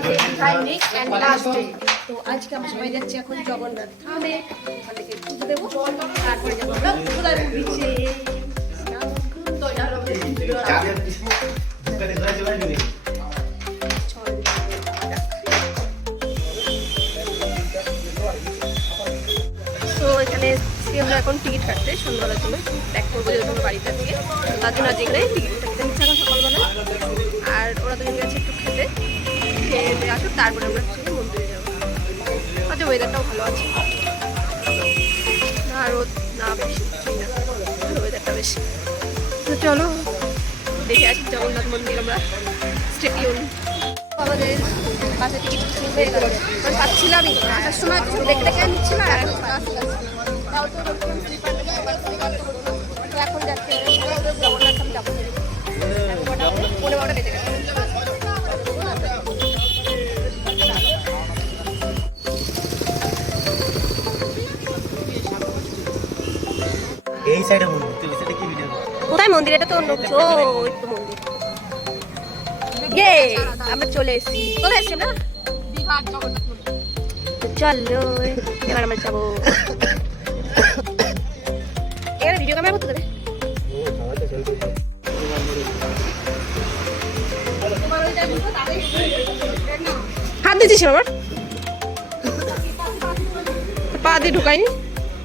আমাদের দীঘায় next and last day. তো আজকে আমরা সবাই যাচ্ছি এখন জগন্নাথ ধামে, ওখান থেকে পুজো দেবো, তারপরে যাবো আমরা উদয়পুর বিচে। তো এখানে আমরা এখন টিকিট কাটতে সন্ধ্যাবেলার জন্য ব্যাক করবো, যেহেতু আমরা বাড়িতে আজকে, তার জন্য আজকে এখানে টিকিট কাটতে নিচ্ছে এখন সকালবেলা। আর ওরা দুজন গেছে একটু খেতে, খেয়ে আসুক, তারপরে আমরা একটু মন্দিরে যাবো। আচ্ছা, ওয়েদারটাও ভালো আছে, না রোদ না বেশি, ওয়েদারটা বেশি। তো চলো দেখে আসি জগন্নাথ মন্দির। আমরা স্টেডিয়াম আমাদের বাসে টিকিট হয়ে গেল, পাচ্ছিলামই আসার সময় কিছু দেখতে দেখে নিচ্ছিল, আর এখন যাচ্ছে জগন্নাথ ধাম যাবো, মনে মনে বেঁচে গেছে। এই সাইডে মন্দির, তুই ওই সাইডে কি ভিডিও? কোথায় মন্দির? এটা তো অন্য কিছু। ওই তো মন্দির। আমরা চলে এসেছি, কোথায় এসেছি না? দীঘার জগন্নাথ মন্দির। চলো এবার আমরা যাবো। এখানে ভিডিও ক্যামেরা করতে দেবে? হাত দিচ্ছিস আবার, পা দিয়ে ঢুকাইনি,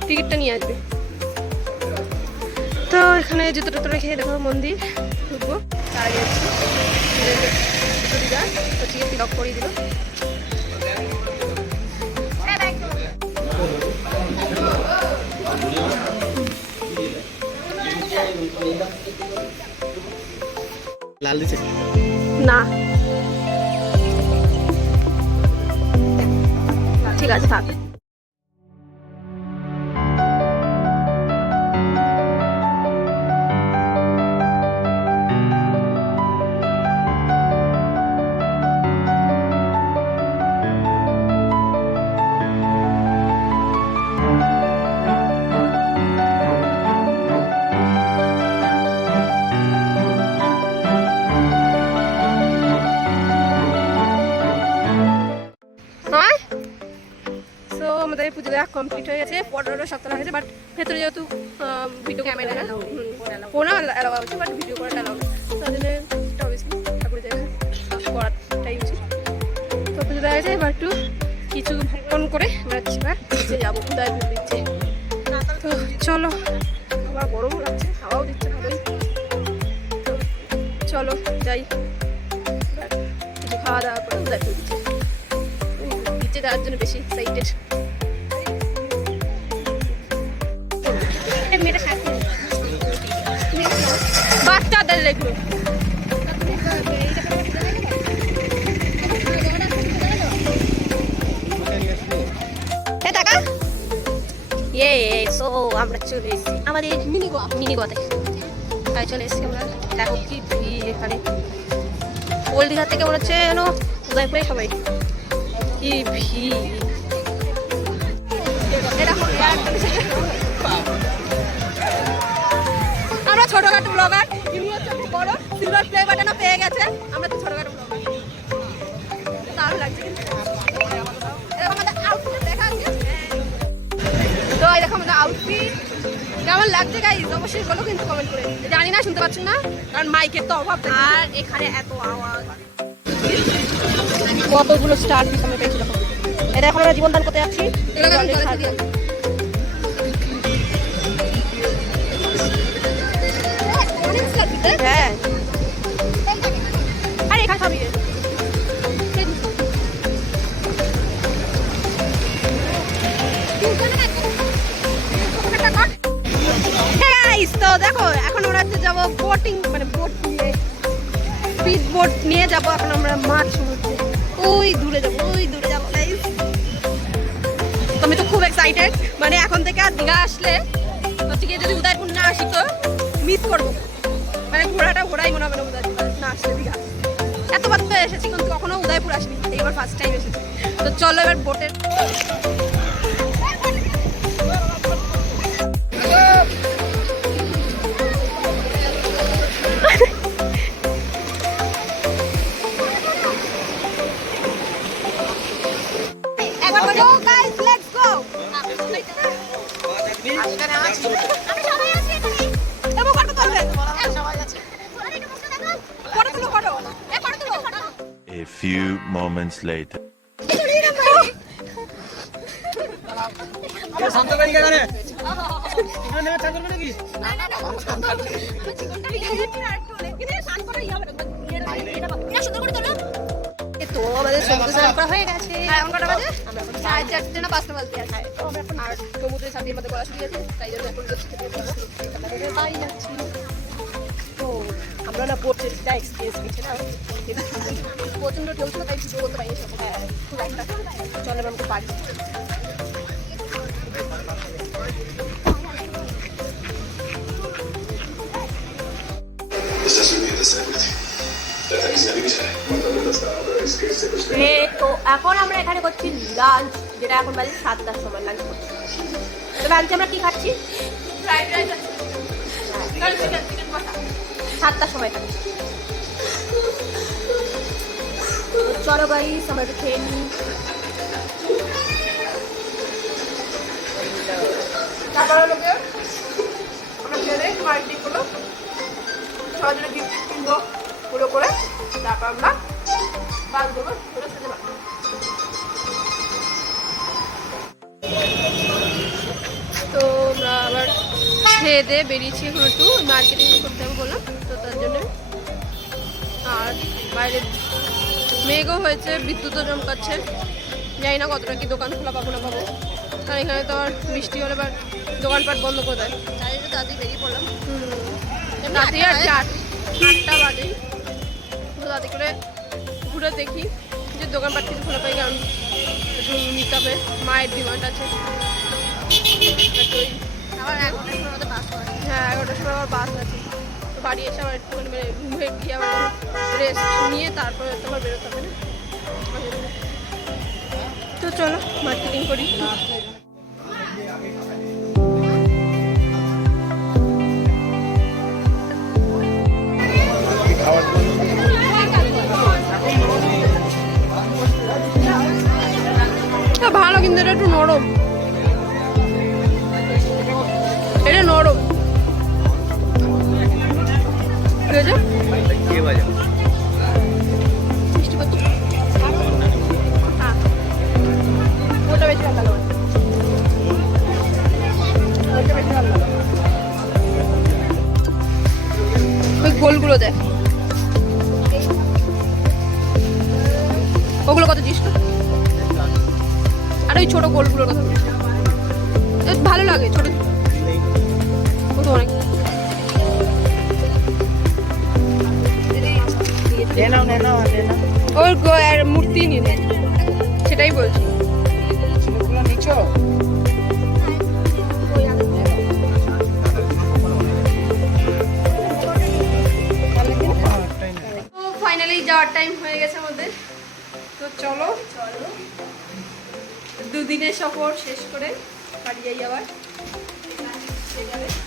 টিকিটটা নিয়ে আসবে। তো এখানে জুতো টুতো রেখে দেখো মন্দির ঢুকবো, তার আগে লক করিয়ে দিল। লাল দিছে না, ঠিক আছে থাক। আমাদের পুজো দেওয়া কমপ্লিট হয়ে গেছে, ফটোটা সব তোলা হয়েছে, বাট ভেতরে যেহেতু ভিডিও ক্যামেরা ফোন অ্যালাউ আছে, বাট ভিডিও করাটা অ্যালাউ না, তার জন্য অবভিয়াসলি ঠাকুরের জায়গায় করাটাই উচিত। তো পুজো দেওয়া হয়েছে, এবার একটু কিছু ভক্ষণ করে আমরা নিচে যাবো, উদয়পুর দিচ্ছে। তো চলো, আবার গরমও লাগছে, হাওয়াও দিচ্ছে ভালোই, চলো যাই। কিছু খাওয়া দাওয়া করে উদয়পুর দিচ্ছে, নিচে যাওয়ার জন্য বেশি এক্সাইটেড। বাচ্চাদের লেগুলো আমরা চলে এসেছি আমাদের মিনি গোয়াতে, তাই চলে এসেছি আমরা। দেখো কি ভিড় এখানে, ওল্ড দীঘা থেকে মনে হচ্ছে যেন উদয়পুরে সবাই, কি ভিড়। আমরা ছোটখাটো ব্লগার, ইনি হচ্ছে বড় সিলভার প্লে বাটনও পেয়ে গেছে, আমরা তো ছোটখাটো ব্লগার। দারুণ লাগছে কিন্তু, এরকম আমাদের আউটফিট দেখা আছে। তো এই দেখো আমাদের আউটফিট কেমন লাগছে গাইস, অবশ্যই বলো কিন্তু কমেন্ট করে। জানি না শুনতে পাচ্ছেন না, কারণ মাইকের তো অভাব, আর এখানে এত আওয়াজ। কতগুলো স্টার পিস আমরা পেয়েছি, দেখো এটা এখন আমরা জীবনদান করতে যাচ্ছি। হ্যাঁ, আরে এখানে সবই তো দেখো এখন আমরা হচ্ছে যাবো বোটিং, মানে বোট নিয়ে, স্পিড বোট নিয়ে যাবো এখন আমরা মাছ সমুদ্রে, ওই দূরে যাবো, ওই দূরে যাবো গাইস। আমি তো খুব এক্সাইটেড, মানে এখন থেকে আর দীঘা আসলে হচ্ছে গিয়ে যদি উদয়পুর না আসি তো মিস করবো, মানে ঘোরাই মনে হবে না উদয়পুর না আসলে দীঘা। এতবার তো এসেছি কিন্তু কখনো উদয়পুর আসিনি, এইবার ফার্স্ট টাইম এসেছি। তো চলো এবার বোটের few moments later. শান্ত করি কেন এখানে ঠাকুর মানে কি তো আমাদের সমুদ্র স্নান করা হয়ে গেছে। এখন কটা বাজে? সাড়ে 4টে না 5টা বাজতে আছে। আর সমুদ্রের সাথে আমাদের গলা শুকিয়ে গেছে, তাই জন্য এখন বাড়ি যাচ্ছি। তো আমরা না বোটের যা এক্সপিরিয়েন্স হয়েছে না, প্রচন্ড ঢেউ ছিল, তাই ভিডিও করতে পারিনি সেরকম খুব একটা। চলে আমাকে বাড়ি Estás subiendo esa cuestión. La taxi avisa. Cuando menos ahora es que se los তো এখন আমরা এখানে করছি লাঞ্চ, যেটা এখন বাজে 7টার সময় লাঞ্চ করছি। তো লাঞ্চে আমরা কি খাচ্ছি? ফ্রাইড রাইস আছে, 7টার সময় খাচ্ছি। চলো গাইস আমরা একটু খেয়ে নিই। তারপরে লোকে আমরা খেয়ে মার্কেটিং করলো, সবার জন্য গিফট কিনবো পুরো করে, তারপর আমরা বাস দেবো পুরো খেতে পারবো। তো আমরা আবার খেয়ে দিয়ে বেরিয়েছি, এখন একটু মার্কেটিং করতে হবে বললাম, তো তার জন্য। আর বাইরে মেঘও হয়েছে, বিদ্যুৎও চমকাচ্ছে, জানি না কতটা কি দোকান খোলা পাবো না পাবো, কারণ এখানে তো আর বৃষ্টি হলে এবার দোকানপাট বন্ধ করে দেয়। তাড়াতাড়ি বেরিয়ে পড়লাম, রাতে আর 8টা বাজেই, তো তাতে করে ঘুরে দেখি যে দোকানপাট কিছু খোলা পাই, কারণ একটু নিতে হবে, মায়ের ডিমান্ড আছে। আবার 11টার সময় আমাদের বাস আছে। হ্যাঁ 11টার সময় আবার বাস আছে, তো বাড়ি এসে আবার একটু মানে রুমে গিয়ে আবার রেস্ট নিয়ে তারপরে তোমার বেরোতে হবে না। তো চলো মার্কেটিং করি। ভালো, কিন্তু এটা একটু নরম, এটা নরম। ঠিক আছে, মিষ্টি করছে, ওটা বেশি ভালো লাগে, ওটা বেশি ভালো লাগে। ওই গোলগুলো দেখ, ওগুলো কত জিনিস, আর ওই ছোট গোলগুলোর কথা বলছি, ভালো লাগে ছোট ছোট, অনেক। ওর মূর্তি নিয়ে নেয়, সেটাই বলছি। ফাইনালি যাওয়ার টাইম হয়ে গেছে আমাদের, তো চলো দুদিনের সফর শেষ করে বাড়ি যাই আবার।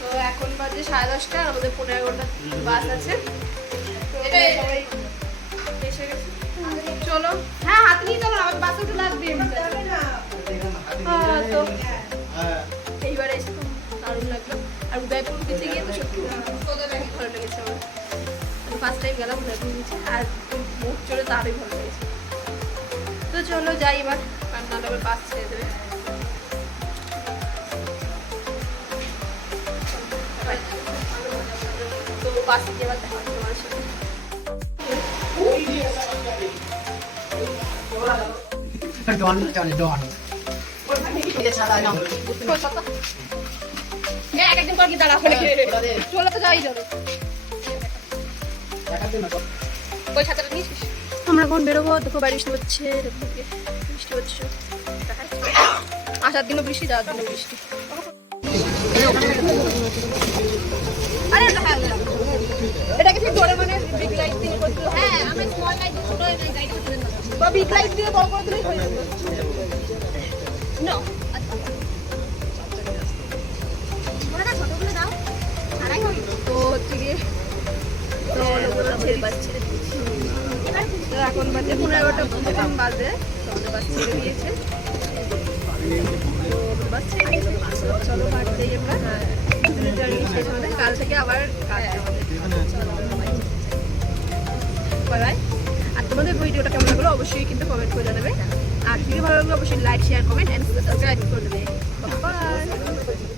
তো এখন বাজে 10:30, আমাদের 15:15 বাস আছে, সবাই এসে গেছে। চলো, হ্যাঁ হাত নিয়ে চলো, আমার বাসে উঠে লাগবে। তো এইবার এসে খুব দারুণ লাগলো, আর উদয়পুর বিচে গিয়ে তো সত্যি ভালো লেগেছে আমার। ফার্স্ট টাইম গেলাম উদয়পুর বিচে, আর মুখ চলে তো আরোই ভালো লেগেছে। তো চলো যাই এবার, কারণ নাহলে আবার বাস ছেড়ে দেবে। তো বাস দিয়ে আবার দেখা হচ্ছে তোমার সাথে। একদিন পর কি দাঁড়া চলে তো যাই যাবে। ওই ছাতাটা নিয়েছিস? আমরা এখন বেরোবো, দেখো বাইরে বৃষ্টি হচ্ছে, বৃষ্টি হচ্ছে, আসার দিনও বৃষ্টি, যাওয়ার দিনও বৃষ্টি। এটাকে ঠিক ধরে মানে বিগ লাইট দিয়ে করতে, হ্যাঁ আমরা স্মল লাইট ছোট গাড়িটা করতে দেন বা বিগ লাইট দিয়ে বড় করে দিলেই হয়ে যাবে। নো ওটা ছোটগুলো দাও, আড়াই হবে তো হচ্ছে গিয়ে। তো ওগুলো ছেড়ে বাচ্চা, তো এখন বাজে 15:15 বাজে, আমাদের বাস ছেড়ে দিয়েছে। চলো বাড়ি যাই আমরা, শেষ আমাদের, কাল থেকে আবার কাজ আমাদের। আর তোমাদের ভিডিওটা কেমন লাগলো অবশ্যই কিন্তু কমেন্ট করে জানাবে। আর ভিডিও ভালো লাগলে অবশ্যই like share comment and subscribe করে দেবে। বাই।